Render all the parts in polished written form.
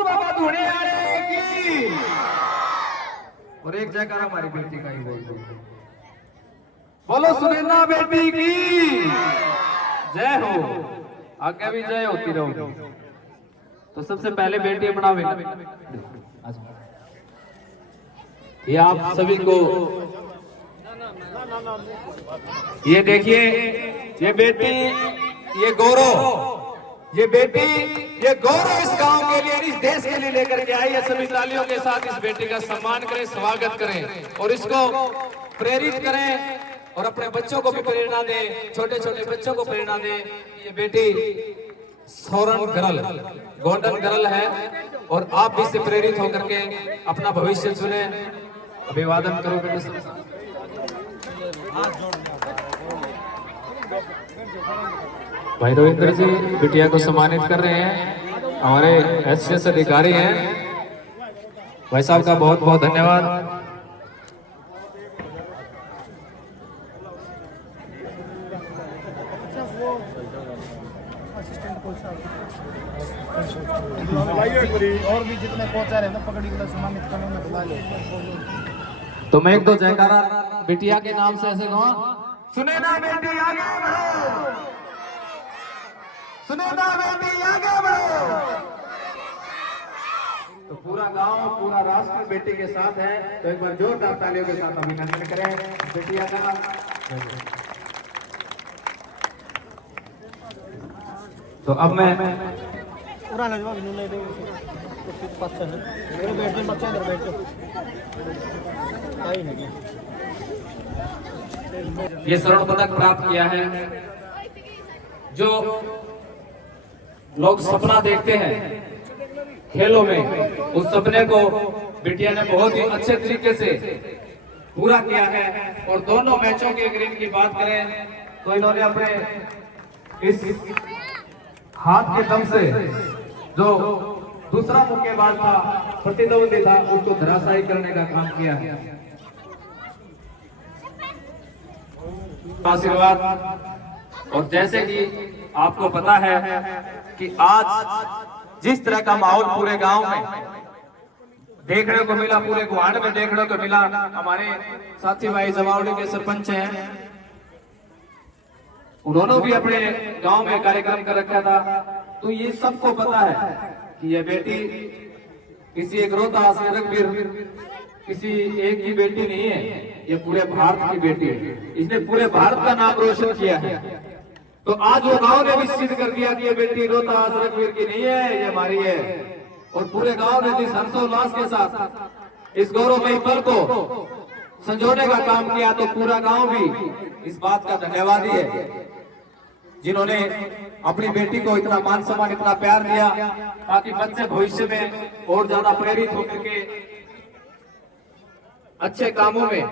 बोल बाबा धूनी आने की। और एक जयकारा हमारी बेटी का ही बोल बोलो सुनैना बेटी की जय हो। आगे भी जय होती रहो। तो सबसे पहले बेटी बनावे ये आप सभी को ये देखिए, ये बेटी, ये गौरव, ये बेटी, ये गौरव इस गांव के लिए, इस देश के लिए लेकर के आई है। सभी तालियों के साथ इस बेटी का सम्मान करें, स्वागत करें और इसको प्रेरित करें और अपने बच्चों को भी प्रेरणा दें, छोटे छोटे बच्चों को प्रेरणा दें। ये बेटी सोरन गर्ल, गोल्डन गर्ल है और आप भी इससे प्रेरित होकर के अपना भविष्य चुने। अभिवादन करो बेटे। भाई रविंद्र जी बिटिया को सम्मानित कर रहे हैं, हमारे एसएस अधिकारी हैं। भाई साहब का बहुत बहुत धन्यवाद। और भी जितने पहुंचा रहे हैं पकड़ी सम्मानित करने बुला लो। तो मैं एक दो जयकारा बिटिया के नाम से ऐसे कहूं, सुनैना बेटी आगे बढ़ो, सुनैना बेटी आगे बढ़ो। तो पूरा गांव, पूरा राष्ट्र बेटी के साथ है। तो एक बार जोरदार तालियों के साथ अभिनंदन करें बेटिया का। तो अब मैं ये स्वर्ण पदक प्राप्त किया है। जो लोग सपना देखते हैं खेलों में, उस सपने को बिटिया ने बहुत ही अच्छे तरीके से पूरा किया है। और दोनों मैचों के ग्रीन की बात करें तो इन्होंने अपने इस हाथ के दम से जो दूसरा मुक्केबाज था, प्रतिद्वंदी था, उसको धराशायी करने का काम किया है। आशीर्वाद। और जैसे कि आपको पता है कि आज जिस तरह का माहौल पूरे गांव में देखने को मिला, पूरे गुहाड़ में देखने को मिला, हमारे साथी भाई जमावड़ी के सरपंच हैं, उन्होंने भी अपने गांव में कार्यक्रम कर रखा था। तो ये सबको पता है कि यह बेटी किसी एक रोहतास रघुवीर किसी एक की बेटी नहीं है, ये पूरे भारत की बेटी है। इसने पूरे भारत का नाम रोशन किया है। तो आज वो गांव ने भी सिद्ध कर दिया कि ये बेटी रोहतास रघुवीर की नहीं है, ये हमारी है। और पूरे गांव ने जिस हर्षोल्लास के साथ इस गौरवमयी पल को संजोने का काम किया, तो पूरा गांव भी इस बात का धन्यवादी है जिन्होंने अपनी बेटी को इतना मान सम्मान, इतना प्यार दिया, ताकि बच्चे भविष्य में और ज्यादा प्रेरित होकर के अच्छे कामों में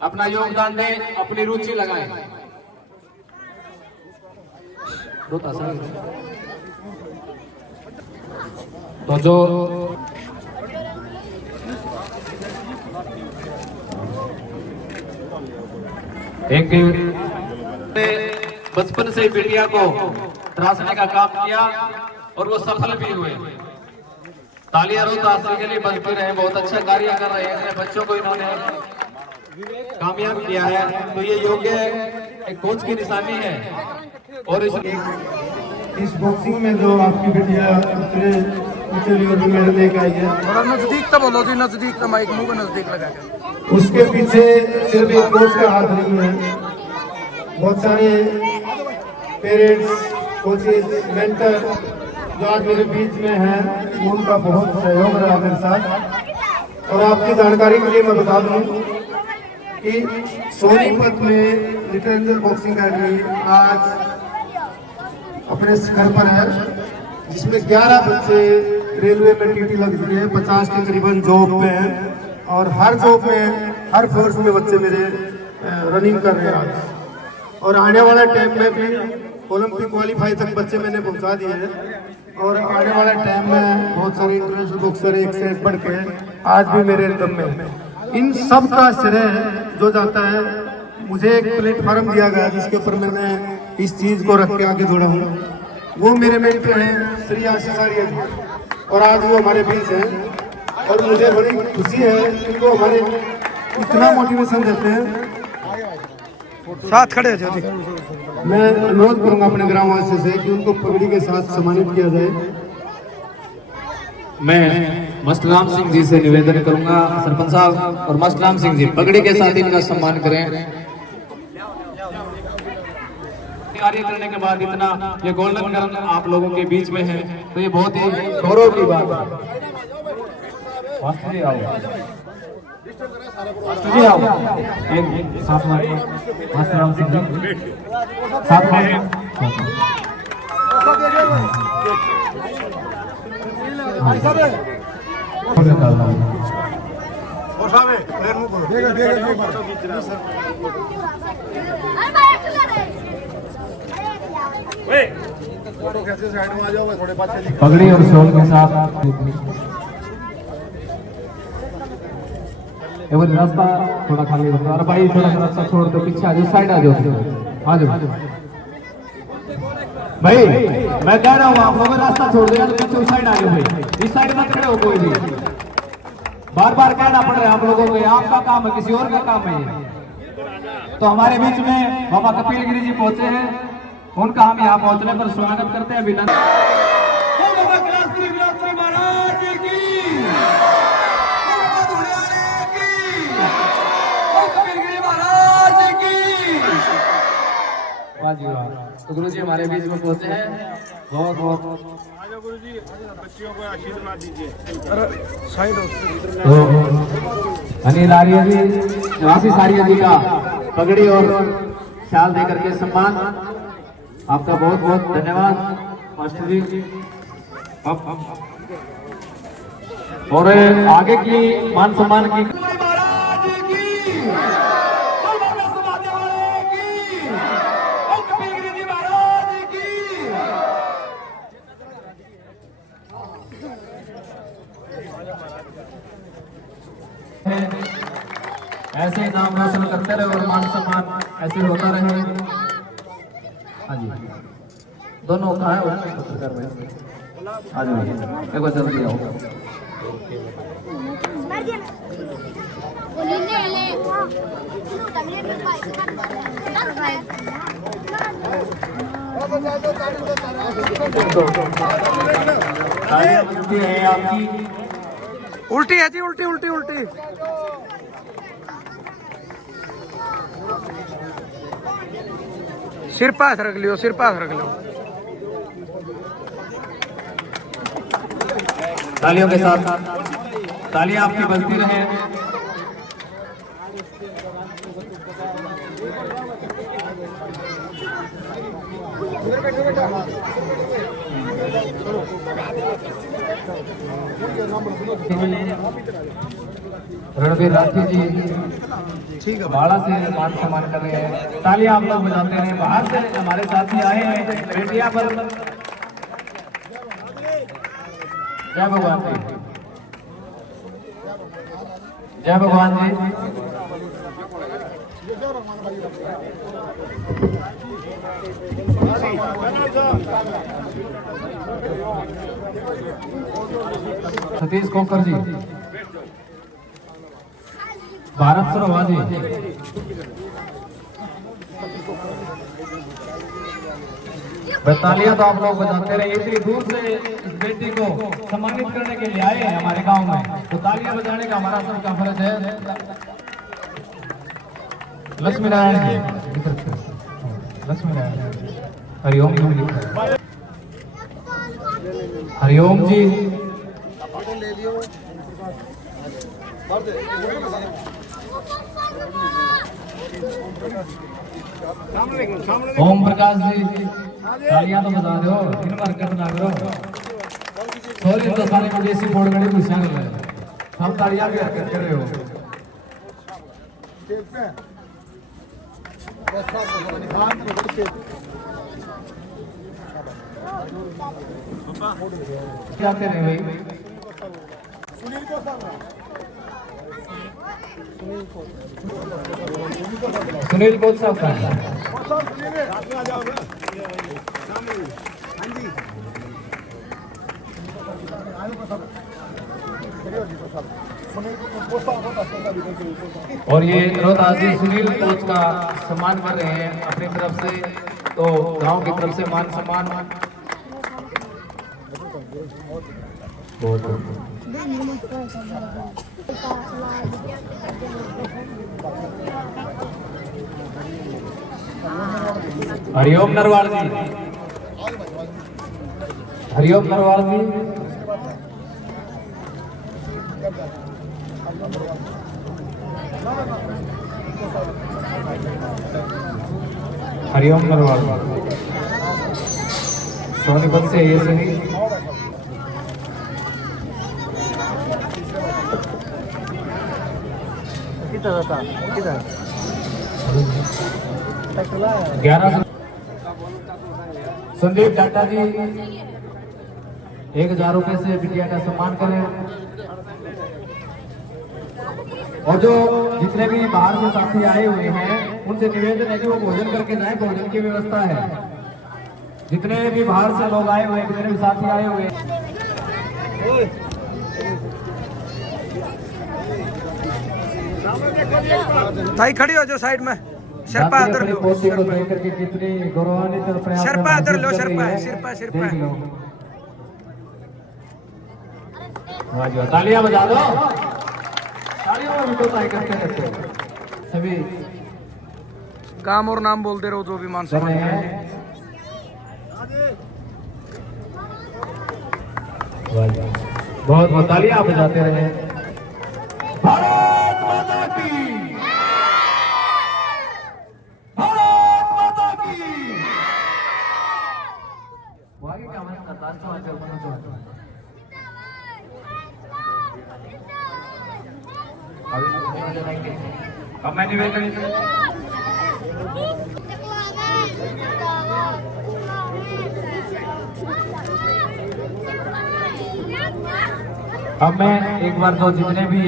अपना योगदान दें, अपनी रुचि लगाएं। तो जो एक बचपन से बेटिया को तराशने का काम किया और वो सफल भी हुए। तालियां रोहतास के लिए बजती रहे, बहुत अच्छा कार्य कर रहे हैं। अपने बच्चों को इन्होंने कामयाब किया है, तो ये योग्य एक कोच की निशानी है। और इस बॉक्सिंग में जो आपकी बेटिया ऊंचे लेवल में मेडल लेकर आई है, थोड़ा नजदीक तो बोलो जी, नजदीक तो माइक मुंह को नजदीक लगा के। उसके पीछे सिर्फ एक कोच का हाथ नहीं है, बहुत सारे पेरेंट्स, कोचेस, मेंटर जो आज मेरे बीच में हैं, उनका बहुत सहयोग रहा मेरे साथ। और आपकी जानकारी के लिए मैं बता दूं कि सोनीपत में लिटिल एंजल बॉक्सिंग अकेडमी आज अपने शिखर पर है, जिसमें 11 बच्चे रेलवे में टीटी लग चुके हैं, 50 के करीबन जॉब पे हैं। और हर जॉब में, हर फोर्स में बच्चे मेरे रनिंग कर रहे हैं आज। और आने वाला टाइम में भी ओलंपिक क्वालिफाई तक बच्चे मैंने पहुंचा दिए हैं। और आने वाला टाइम में बहुत सारे इंटरनेशनल बॉक्सर एक से एक बढ़ के आज भी मेरे दम में। इन सब का श्रेय जो जाता है, मुझे एक प्लेटफॉर्म दिया गया जिसके ऊपर मैंने इस चीज को रख के आगे दौड़ा हूँ, वो मेरे मेंटर हैं श्री आशीष आर्य जी। और आज वो हमारे बीच हैं और मुझे बड़ी खुशी है कि वो हमारे इतना मोटिवेशन देते हैं। साथ खड़े हो ज्योति। मैं अनुरोध करूंगा अपने ग्रामवासियों से कि उनको पगड़ी के साथ सम्मानित किया जाए। मैं मस्तराम सिंह जी से निवेदन करूंगा, सरपंच साहब और मस्तराम सिंह जी पगड़ी के साथ इनका सम्मान करें। कार्य करने के बाद इतना ये गोल्डन गन आप लोगों के बीच में है तो ये बहुत ही गौरव की बात है। मास्टर जी आओ, मास्टर जी आओ, एक साथ में मस्तराम सिंह जी साथ में पगड़ी और शॉल के साथ रास्ता थोड़ा खाली रखो। और भाई थोड़ा रास्ता छोड़ दो, पीछे आ जाओ, साइड आ जाओ, आ जाओ भाई। मैं कह रहा हूँ आप लोग रास्ता छोड़ दो, पीछे साइड आ जाओ भाई, इस साइड मत खड़े हो कोई भी। बार बार कहना पड़ रहा है आप लोगों को, आपका काम है, किसी और का काम है ये। तो हमारे बीच में बाबा कपिल गिरी जी पहुंचे हैं, उनका हम यहाँ पहुंचने पर स्वागत करते हैं। अभिनंदन। वाह जी वाह। तो गुरु जी हमारे बीच में पहुंचे हैं, बहुत बहुत गुरु जी बच्चियों को आशीर्वाद दीजिए। अनिल आर्य जी, आशीष आर्य जी का पगड़ी और शाल देकर के सम्मान, आपका बहुत बहुत धन्यवाद मास्टर जी। और आगे की मान सम्मान की ऐसे ही नाम रोशन करते रहे और मान सम्मान ऐसे होता रहे। हाँ जी, दोनों कहाँ है पत्रकार भाई, आ जाओ एक बार जल्दी आओ। आपकी उल्टी है जी, उल्टी उल्टी उल्टी। सिर पास रख लियो, सिर पास रख लो। तालियों के साथ तालियां आपकी बजती रहे। रणवीर राठी जी ठीक है, बाड़ा से मान सम्मान कर रहे हैं, तालियां आप लोग बजाते हैं। बाहर से हमारे साथी आए हैं, बेटियां पर जय भगवान जी, जय भगवान जी। सतीश कोकर जी, भारत सरोवा जी, तालियां तो आप लोग बजाते रहे। इतनी दूर से इस बेटी को सम्मानित करने के लिए आए हैं हमारे गांव में, तो तालियां बजाने का हमारा सबका फर्ज है। लक्ष्मी नारायण जी, लक्ष्मी नारायण, हरिओम जी, हरिओम जी, ओम प्रकाश जी, तालियां तो बजा दो, इन हरकत ना करो। सॉरी तो सारे विदेशी बोर्ड गड़े गुस्सा कर रहे हैं, हम तालियां भी हरकत कर रहे हो। क्या कर रहे भाई? सुनील कोच साहब का और ये रोहतास जी सुनील कोच का सम्मान कर रहे हैं अपनी तरफ से, तो गांव की तरफ से मान सम्मान हरिओम नरवाल जी, हरिओम नरवाल जी, हरिओम नरवाल सोनीपत से ये सुनी किधर 11 संदीप डाटा जी 1000 रुपए से बिटिया का सम्मान करें। और जो जितने भी बाहर से साथी आए हुए हैं उनसे निवेदन है कि वो भोजन करके जाए, भोजन की व्यवस्था है। जितने भी बाहर से लोग आए हुए हैं, जितने भी साथी आए हुए हैं, भाई खड़ी हो जो साइड में। शर्पा इधर लो, कितनी गौरवान्वित अपने आप में शर्पा इधर लो, महसूस कर शर्पा रही है। शर्पा शर्पा देख लो। वाह जी वाह, तालियां बजा दो, तालियों में भी तो ताई करते रहते हो। सभी काम और नाम बोलते रहो जो भी मान कर रहे सकते हैं। वाह जी वाह, बहुत बहुत तालियां बजाते रहे। भारत माता की, भारत माता की। वो आगे क्या मन करता है, तो आगे मन करता है। अब मैं निवेदन अब मैं एक बार तो जितने भी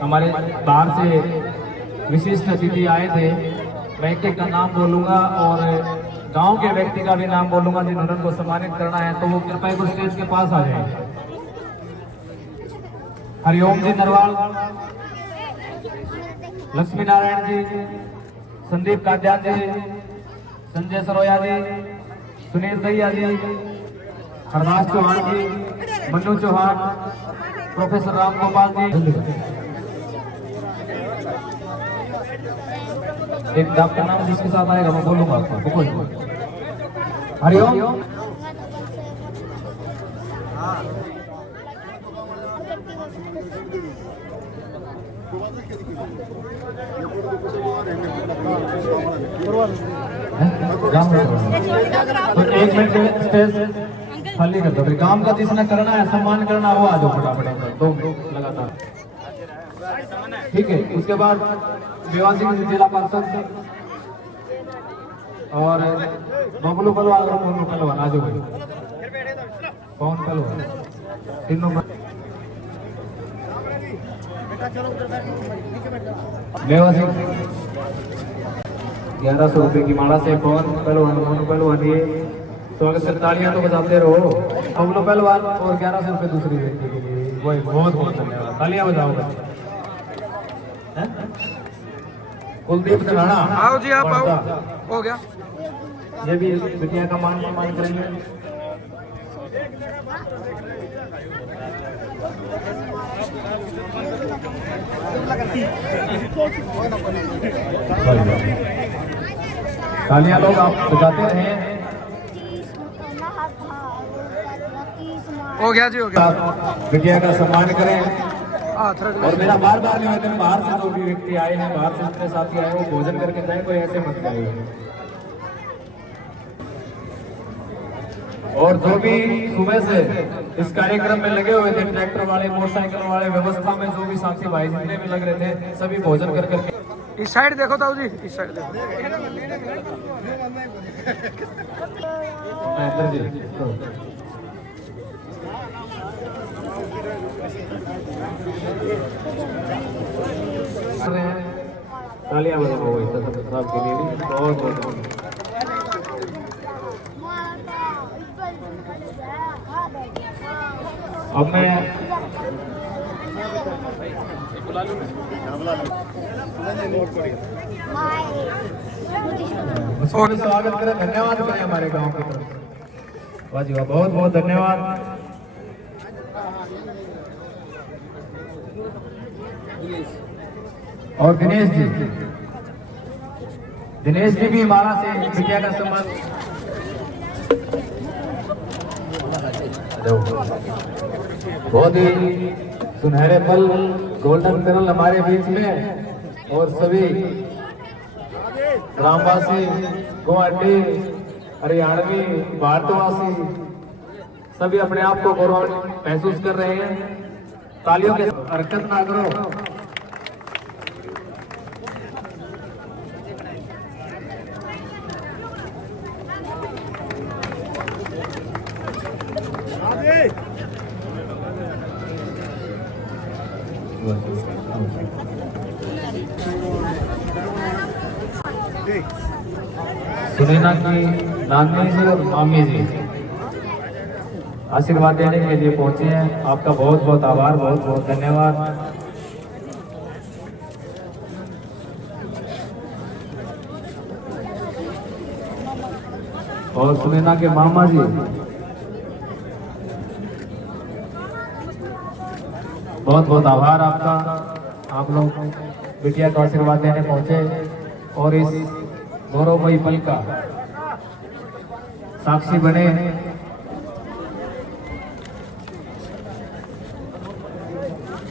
हमारे बाहर से विशिष्ट अतिथि आए थे, मैं एक का नाम बोलूंगा और गांव के व्यक्ति का भी नाम बोलूंगा जिन्होंने उनको सम्मानित करना है, तो वो कृपया को स्टेज के पास आ जाए। हरिओम जी नरवाल, लक्ष्मी नारायण जी, संदीप काट्यान जी, संजय सरोया जी, सुनील दहिया जी, हरदास चौहान जी, मनु चौहान, प्रोफेसर राम गोपाल जी। एक आपका नाम जिसके साथ आएगा मैं बोलूंगा आपको। हरिओम। तो 1 मिनट स्टेज खाली कर दो। फिर काम का जिसने करना है, सम्मान करना, वो आ जाओ फटाफट 2 मिनट लगातार, ठीक है। उसके बाद विवाह सिंह जिला पार्षद और बबलू पहलवान और मोनू पहलवान आ जाओ। कौन पहलवान तीनों विवाह सिंह 1100 रुपए की माला से कौन पहलवान मोनू पहलवान। ये स्वागत से तालियां तो बजाते रहो। बबलू पहलवान और 1100 रुपए दूसरी व्यक्ति के लिए, वही बहुत बहुत धन्यवाद। तालियां बजाओ। कुलदीप राणा, आओ जी आप आओ, हो गया। ये भी बिटिया का मान सम्मान करेंगे। तालियां लोग आप बजाते रहे। हो गया जी, हो गया। बिटिया का सम्मान करें। हाथ रख लो। और मेरा बार बार निवेदन, बाहर से जो भी व्यक्ति आए हैं, बाहर से जितने साथी आए, वो भोजन करके जाए, कोई ऐसे मत जाइए। और जो भी सुबह से इस कार्यक्रम में लगे हुए थे, ट्रैक्टर वाले, मोटरसाइकिल वाले, व्यवस्था में जो भी साथी भाई जितने भी लग रहे थे, सभी भोजन कर करके। इस साइड देखो ताऊ जी, इस साइड देखो। तालियां बजाओ साहब के लिए भी बहुत बहुत। अब मैं उसको भी स्वागत करें, धन्यवाद करें हमारे गांव की तरफ। वाह जी वाह, बहुत बहुत धन्यवाद। और दिनेश जी भी हमारा से बिटिया का संबंध बहुत ही सुनहरे पल, गोल्डन कलर हमारे बीच में। और सभी ग्रामवासी, गुवाहाटी, हरियाणवी, भारतवासी सभी अपने आप को गौरव महसूस कर रहे हैं। तालियों के हरकत ना करो। सुनैना की नानी जी और मामी जी आशीर्वाद देने के लिए पहुंचे हैं। आपका बहुत बहुत आभार, बहुत बहुत धन्यवाद। और सुनैना के मामा जी बहुत बहुत आभार आपका। आप लोग बिटिया को आशीर्वाद देने पहुंचे और इस गौरवमयी पल का साक्षी बने।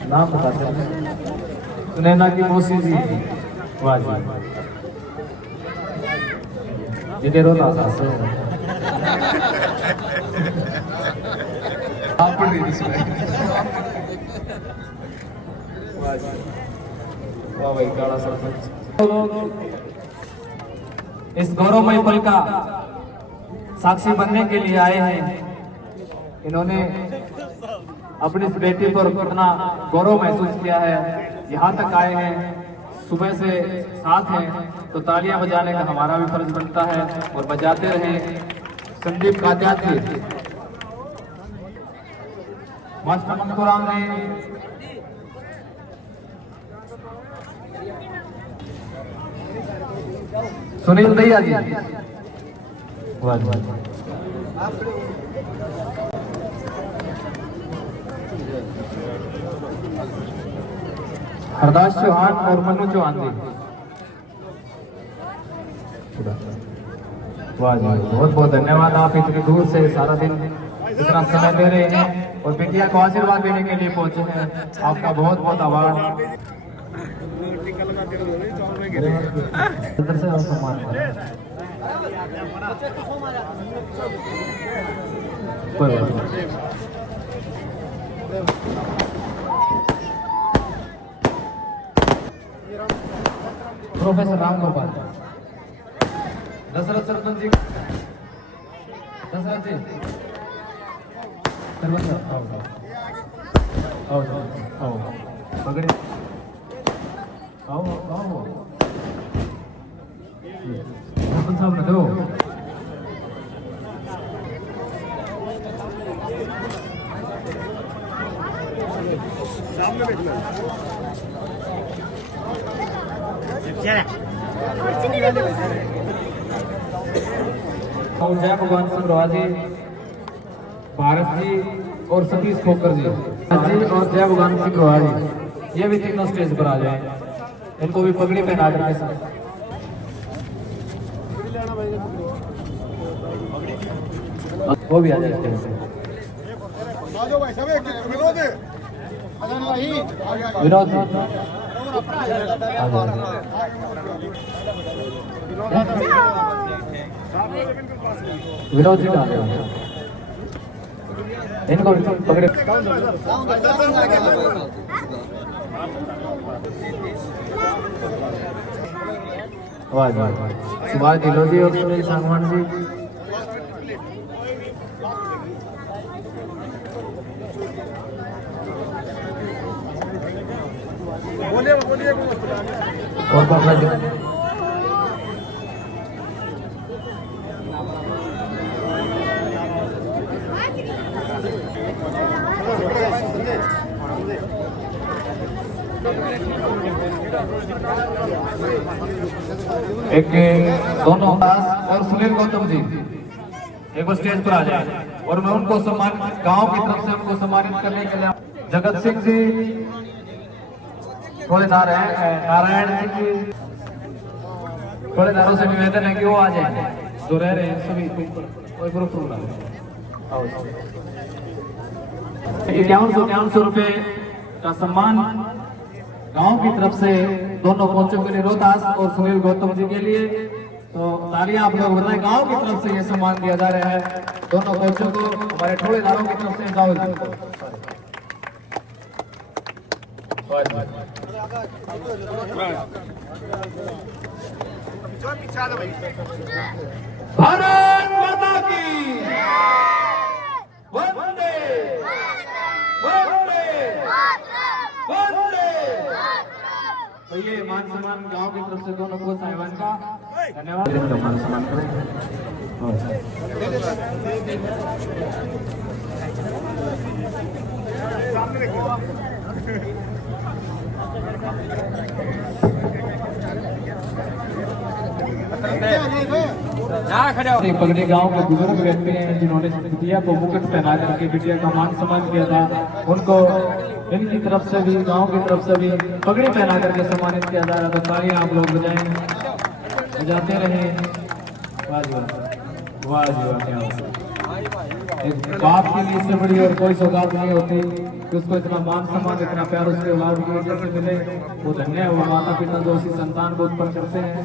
नाम बताते हैं, सुनैना की मौसी जी। वाह जी, जिधे रोता सास आप पढ़ रही थी। वाह भाई, काला सरपंच इस गौरवमय पल का साक्षी बनने के लिए आए हैं। इन्होंने अपनी इस बेटी पर कितना गौरव महसूस किया है, यहाँ तक आए हैं, सुबह से साथ हैं, तो तालियां बजाने का हमारा भी फर्ज बनता है और बजाते रहे। संदीप कात्यात जी, मास्टर मंगूराम ने सुनील दैया जी, हरदास चौहान और मनु चौहान जी। वाह जी, बहुत बहुत धन्यवाद। आप इतनी दूर से सारा दिन इतना समय दे रहे हैं और बिटिया को आशीर्वाद देने के लिए पहुंचे हैं। आपका बहुत बहुत आभार। प्रोफेसर राम गोपाल, दशरथ सरपंच जी, दशरथ जी, सरपंच आओ आओ आओ पकड़े, आओ आओ सरपंच साहब ने दो। और जय भगवान सिंह रोहा जी, भारत जी और सतीश खोकर जी और जय भगवान सिंह रोहा जी, ये भी तीनों स्टेज पर आ जाए। इनको भी पगड़ी पहना कर के साथ वो भी आ जाए स्टेज पे। विनोद जी विनोद जी डाल इनको पकड़े। वाह जी, सुभाष ढिल्लो जी और सुनील सांगवान जी। और पापा जी एक दोनों और सुनील गौतम जी एक बार स्टेज पर आ जाए और मैं उनको सम्मान गांव की तरफ से उनको सम्मानित करने के लिए जगत सिंह जी, थोड़े नारायण सिंह जी, थोड़े नारों से निवेदन है कि वो आ जाए जो रह रहे हैं सभी कोई ग्रुप प्रोग्राम 5100 रुपए का सम्मान गांव की तरफ से दोनों कोचों के लिए रोहतास और सुनील गौतम जी के लिए। तो तालियां आप लोग बताएं, गांव की तरफ से ये सम्मान दिया जा रहा है दोनों कोचों को, हमारे ठोड़ेदारों की तरफ से जाओ भारत माता की वंदे वंदे वंदे। तो ये मान सम्मान गांव की तरफ से दोनों को साहिबान का धन्यवाद। मान सम्मान पगड़ी गांव के बुजुर्ग व्यक्ति हैं जिन्होंने बिटिया को मुकुट पहना करके बिटिया का मान सम्मान किया था, उनको इनकी तरफ से भी गांव की तरफ से भी पगड़ी पहना करके सम्मानित किया जा रहा था। तालियां आप लोग बजाते रहे। वाह जी वाह, वाह जी वाह, क्या एक बाप के लिए इससे बड़ी और कोई सौगात नहीं होती कि उसको इतना मान सम्मान इतना प्यार उसके औलाद की वजह से मिले। वो धन्य है वो माता पिता जो उसी संतान को उत्पन्न करते हैं।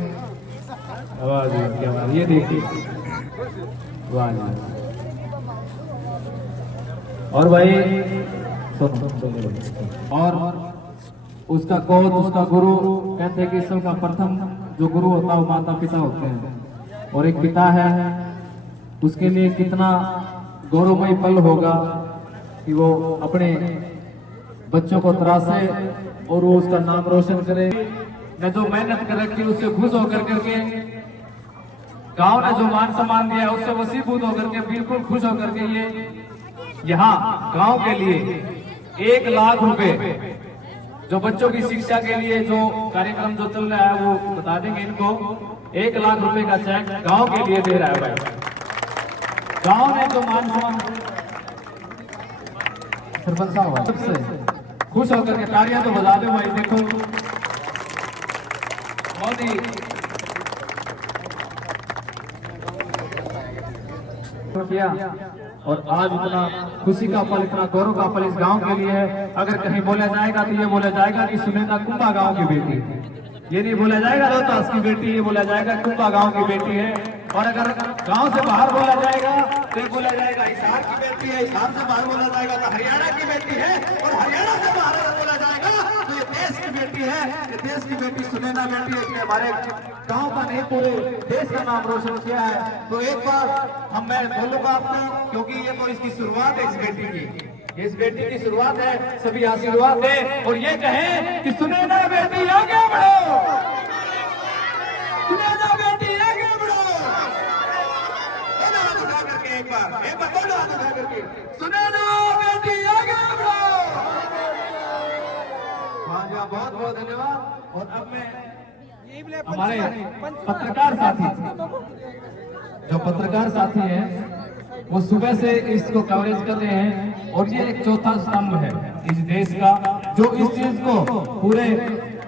वाह जी क्या बात, ये देखिए वाह जी। और भाई और उसका कोच उसका गुरु कहते हैं कि सबका प्रथम जो गुरु होता है वो माता पिता होते हैं। और एक पिता है उसके लिए कितना गौरवमयी पल होगा कि वो अपने बच्चों को तरासे और वो उसका नाम रोशन करे। ने जो मेहनत कर रखी उससे खुश होकर करके गांव ने जो मान सम्मान दिया उससे वसीभूत होकर के बिल्कुल खुश होकर के ये यहाँ गांव के लिए 1 लाख रुपए जो बच्चों की शिक्षा के लिए जो कार्यक्रम जो चल रहा है वो बता देंगे इनको। 1 लाख रुपए का चेक गांव के लिए दे रहा है भाई। गांव ने जो मान सम्मान सरपंच साहब सबसे खुश होकर के तालियां तो बजा दो भाई। देखो बहुत ही किया और आज इतना खुशी का पल इतना गौरव का पल इस गांव के लिए है। अगर कहीं बोला जाएगा तो ये बोला जाएगा कि सुनीता कुंभा गांव की बेटी, ये नहीं बोला जाएगा रोहतास की बेटी, ये बोला जाएगा कुंभा गांव की बेटी है। और अगर गांव से बाहर बोला जाएगा तो बोला जाएगा हिसार की बेटी है, हिसार से बाहर बोला जाएगा तो हरियाणा की बेटी है, और हरियाणा से बाहर अगर बोला जाएगा तो ये देश की बेटी है। ये देश की बेटी सुनैना बेटी है, इसने हमारे गांव का नहीं पूरे देश का नाम रोशन किया है। तो एक बार मैं बोलूंगा आपको, क्योंकि ये तो इसकी शुरुआत है इस बेटी की, इस बेटी की शुरुआत है, सभी आशीर्वाद है और ये कहें कि सुनैना बेटी आगे बढ़ो, सुनैना बेटी आगे बढ़ो। एक बार दोनों हाथ उठा करके सुनैना बेटी आगे बढ़ो। बहुत बहुत धन्यवाद। और अब मैं हमारे पत्रकार साथी जो पत्रकार साथी हैं वो सुबह से इसको कवरेज कर रहे हैं और ये एक चौथा स्तंभ है इस देश का जो इस चीज को पूरे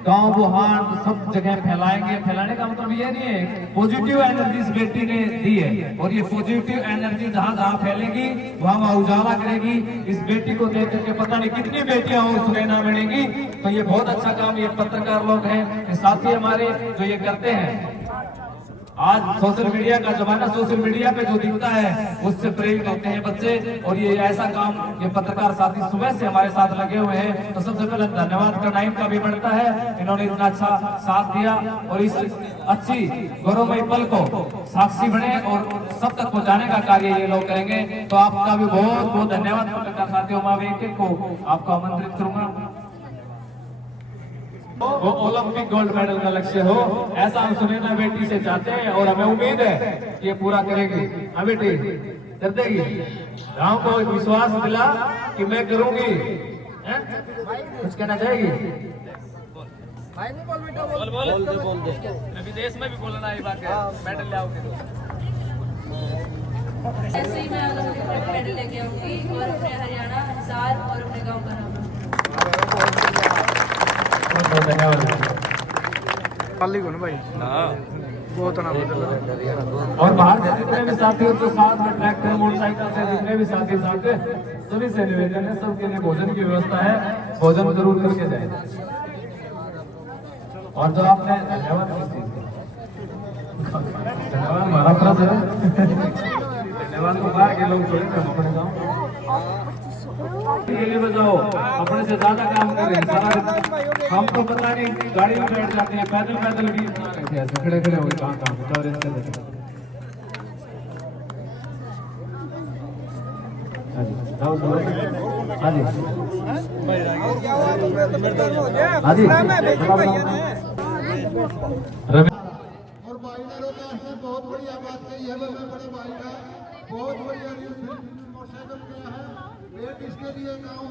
गांव बुहान सब जगह फैलाएंगे। फैलाने का मतलब ये नहीं है, पॉजिटिव एनर्जी इस बेटी ने दी है और ये पॉजिटिव एनर्जी जहां जहां फैलेगी वहां उजाला करेगी। इस बेटी को देख करके पता नहीं कितनी बेटियां और सुनैना मिलेंगी। तो ये बहुत अच्छा काम ये पत्रकार लोग हैं, साथी हमारे जो ये करते हैं। आज सोशल मीडिया का जमाना, सोशल मीडिया पे जो दिखता है उससे प्रेरित होते हैं बच्चे और ये ऐसा काम ये पत्रकार साथी सुबह से हमारे साथ लगे हुए हैं। तो सबसे पहले धन्यवाद करना इनका भी बनता है, इन्होंने इतना अच्छा साथ दिया और इस अच्छी गौरवमयी पल को साक्षी बने और सब तक पहुंचाने का कार्य ये लोग करेंगे। तो आपका भी बहुत बहुत धन्यवाद पत्रकार साथियों। मैं एक को आपको आमंत्रित करूंगा वो ओलंपिक गोल्ड मेडल का लक्ष्य हो, ऐसा हम सुनैना बेटी से चाहते हैं और हमें उम्मीद है कि ये पूरा करेगी। हाँ बेटी कर देगी, गांव को एक विश्वास मिला कि मैं करूंगी। कुछ कहना चाहेगी? विदेश में भी बोलना है बात मेडल ले आओगे ऐसे ही मैं अलग अलग मेडल लेके आऊंगी और अपने हरियाणा, हिसार और अपने गांव का नाम। बहुत धन्यवाद। पाली को ना भाई बहुत नाम और बाहर से जितने भी साथी हो तो साथ में ट्रैक्टर मोटरसाइकिल से जितने भी साथी साथ हैं, सभी से निवेदन है सबके लिए भोजन की व्यवस्था है, भोजन जरूर करके जाए। और जो आपने धन्यवाद धन्यवाद हमारा तरफ है धन्यवाद को बाहर के लोग छोड़े अपने गाँव के लिए बजाओ, अपने से ज्यादा काम करें। सारा हम तो पता नहीं गाड़ी में बैठ जाते हैं, पैदल पैदल भी ऐसे खड़े खड़े हो गए कहाँ कहाँ और बाइडरों का इसने बहुत बढ़िया बात कही है, बड़े भाई का बहुत बढ़िया मोटरसाइकिल किया है, वेट इसके लिए गाँव